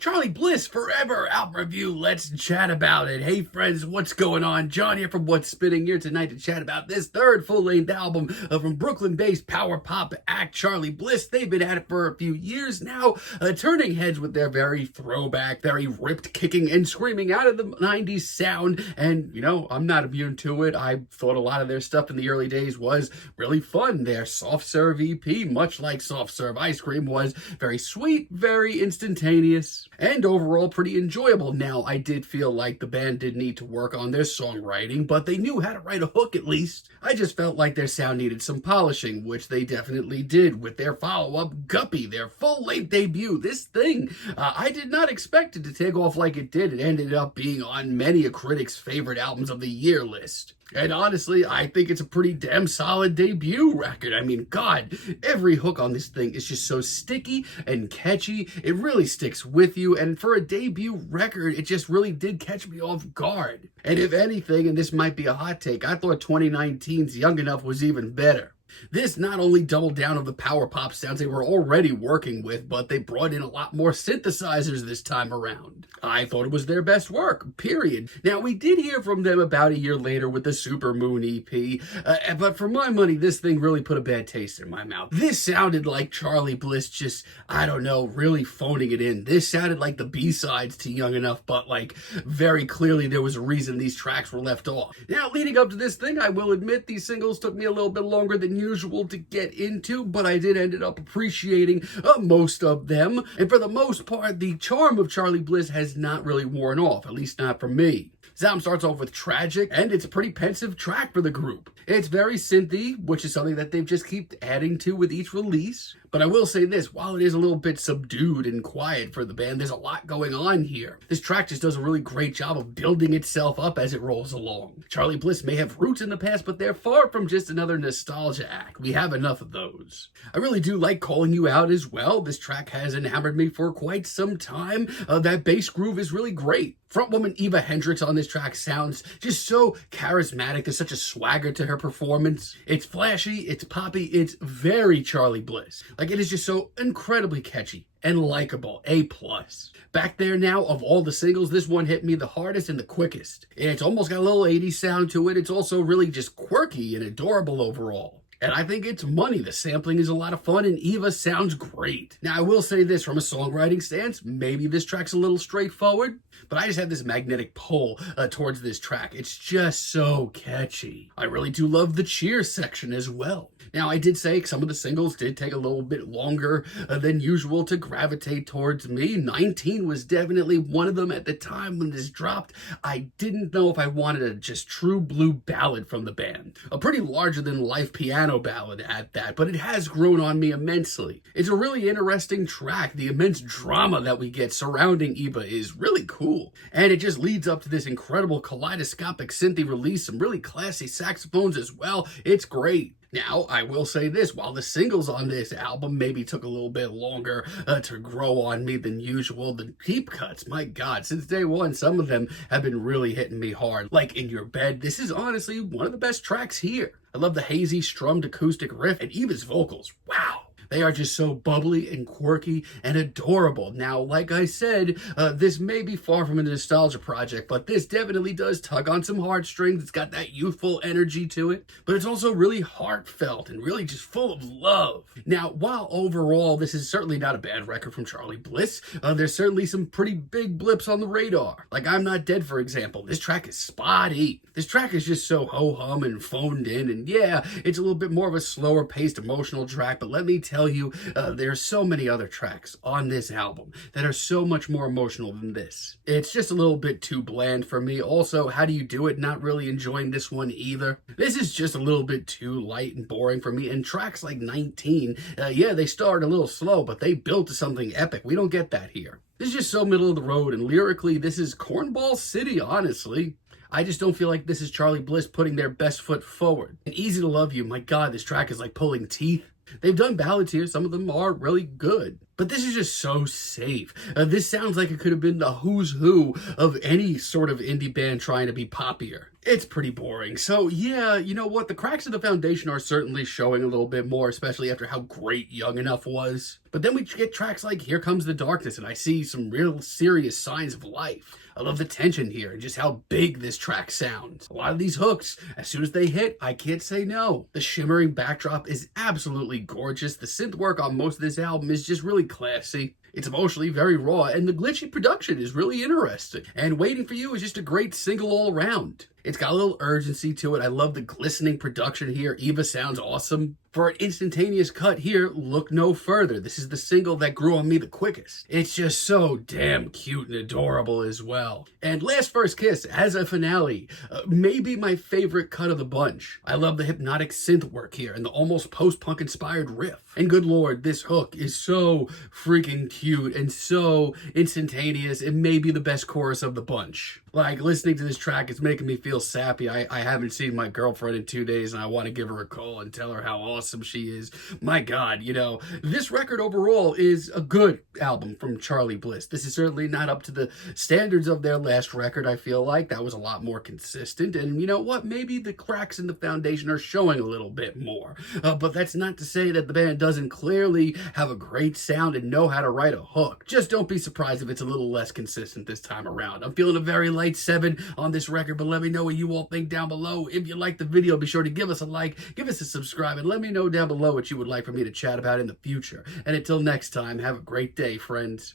Charly Bliss Forever album review. Let's chat about it. Hey friends, what's going on? John here from What's Spinning, here tonight to chat about this third full-length album from Brooklyn-based power pop act Charly Bliss. They've been at it for a few years now, turning heads with their very throwback, very ripped, kicking and screaming out of the 90s sound. And, you know, I'm not immune to it. I thought a lot of their stuff in the early days was really fun. Their Soft Serve EP, much like Soft Serve Ice Cream, was very sweet, very instantaneous, and overall pretty enjoyable. Now, I did feel like the band did need to work on their songwriting, but they knew how to write a hook at least. I just felt like their sound needed some polishing, which they definitely did with their follow-up, Guppy, their full-length debut. This thing, I did not expect it to take off like it did. It ended up being on many a critic's favorite albums of the year list. And honestly, I think it's a pretty damn solid debut record. I mean, God, every hook on this thing is just so sticky and catchy. It really sticks with you. And for a debut record, it just really did catch me off guard. And if anything, and this might be a hot take, I thought 2019's Young Enough was even better. This not only doubled down on the power pop sounds they were already working with, but they brought in a lot more synthesizers this time around. I thought it was their best work, period. Now, we did hear from them about a year later with the Supermoon EP, but for my money, this thing really put a bad taste in my mouth. This sounded like Charly Bliss just, I don't know, really phoning it in. This sounded like the B-sides to Young Enough, but like very clearly there was a reason these tracks were left off. Now, leading up to this thing, I will admit these singles took me a little bit longer than usual to get into, but I did end up appreciating most of them. And for the most part, the charm of Charly Bliss has not really worn off, at least not for me. This album starts off with Tragic, and it's a pretty pensive track for the group. It's very synthy, which is something that they've just keep adding to with each release. But I will say this, while it is a little bit subdued and quiet for the band, there's a lot going on here. This track just does a really great job of building itself up as it rolls along. Charly Bliss may have roots in the past, but they're far from just another nostalgia act. We have enough of those. I really do like Calling You Out as well. This track has enamored me for quite some time. That bass groove is really great. Frontwoman Eva Hendricks on this track sounds just so charismatic. There's such a swagger to her performance. It's flashy, it's poppy, it's very Charly Bliss. Like, it is just so incredibly catchy and likable. A+. Back There Now, of all the singles, this one hit me the hardest and the quickest. It's almost got a little 80s sound to it. It's also really just quirky and adorable overall. And I think it's money. The sampling is a lot of fun, and Eva sounds great. Now, I will say this, from a songwriting stance, maybe this track's a little straightforward, but I just have this magnetic pull towards this track. It's just so catchy. I really do love the cheer section as well. Now, I did say some of the singles did take a little bit longer than usual to gravitate towards me. 19 was definitely one of them. At the time when this dropped, I didn't know if I wanted a just true blue ballad from the band. A pretty larger-than-life piano ballad at that, but it has grown on me immensely. It's a really interesting track. The immense drama that we get surrounding Eva is really cool, and it just leads up to this incredible kaleidoscopic synthy release, some really classy saxophones as well. It's great. Now, I will say this, while the singles on this album maybe took a little bit longer to grow on me than usual, the deep cuts, my God, since day one, some of them have been really hitting me hard. Like In Your Bed, this is honestly one of the best tracks here. I love the hazy, strummed acoustic riff, and Eva's vocals, wow. They are just so bubbly and quirky and adorable. Now, like I said, this may be far from a nostalgia project, but this definitely does tug on some heartstrings. It's got that youthful energy to it, but it's also really heartfelt and really just full of love. Now, while overall this is certainly not a bad record from Charly Bliss, there's certainly some pretty big blips on the radar. Like I'm Not Dead, for example. This track is spotty. This track is just so ho-hum and phoned in, and yeah, it's a little bit more of a slower paced emotional track, but let me tell you, there are so many other tracks on this album that are so much more emotional than this. It's just a little bit too bland for me. Also, How Do You Do It? Not really enjoying this one either. This is just a little bit too light and boring for me. And tracks like 19, yeah, they started a little slow, but they built to something epic. We don't get that here. This is just so middle of the road, and lyrically, this is cornball city, honestly. I just don't feel like this is Charly Bliss putting their best foot forward. And Easy to Love You, my God, this track is like pulling teeth. They've done ballads here. Some of them are really good. but this is just so safe. This sounds like it could have been the who's who of any sort of indie band trying to be poppier. It's pretty boring. So yeah, you know what? The cracks in the foundation are certainly showing a little bit more, especially after how great Young Enough was. But then we get tracks like Here Comes the Darkness, and I see some real serious signs of life. I love the tension here and just how big this track sounds. A lot of these hooks, as soon as they hit, I can't say no. The shimmering backdrop is absolutely gorgeous. The synth work on most of this album is just really classy. It's emotionally very raw, and the glitchy production is really interesting. And Waiting for You is just a great single all around. It's got a little urgency to it. I love the glistening production here. Eva sounds awesome. For an instantaneous cut here, look no further. This is the single that grew on me the quickest. It's just so damn cute and adorable as well. And Last First Kiss as a finale, maybe my favorite cut of the bunch. I love the hypnotic synth work here and the almost post-punk inspired riff. And good lord, this hook is so freaking cute and so instantaneous. It may be the best chorus of the bunch. Like, listening to this track, it's making me feel sappy. I haven't seen my girlfriend in 2 days, and I want to give her a call and tell her how awesome she is. My God, you know, this record overall is a good album from Charly Bliss. This is certainly not up to the standards of their last record, I feel like. That was a lot more consistent, and you know what? Maybe the cracks in the foundation are showing a little bit more. But that's not to say that the band doesn't clearly have a great sound and know how to write a hook. Just don't be surprised if it's a little less consistent this time around. I'm feeling a very light 7 on this record, but let me know what you all think down below. If you liked the video, be sure to give us a like, give us a subscribe, and let me know down below what you would like for me to chat about in the future. And until next time, have a great day, friends.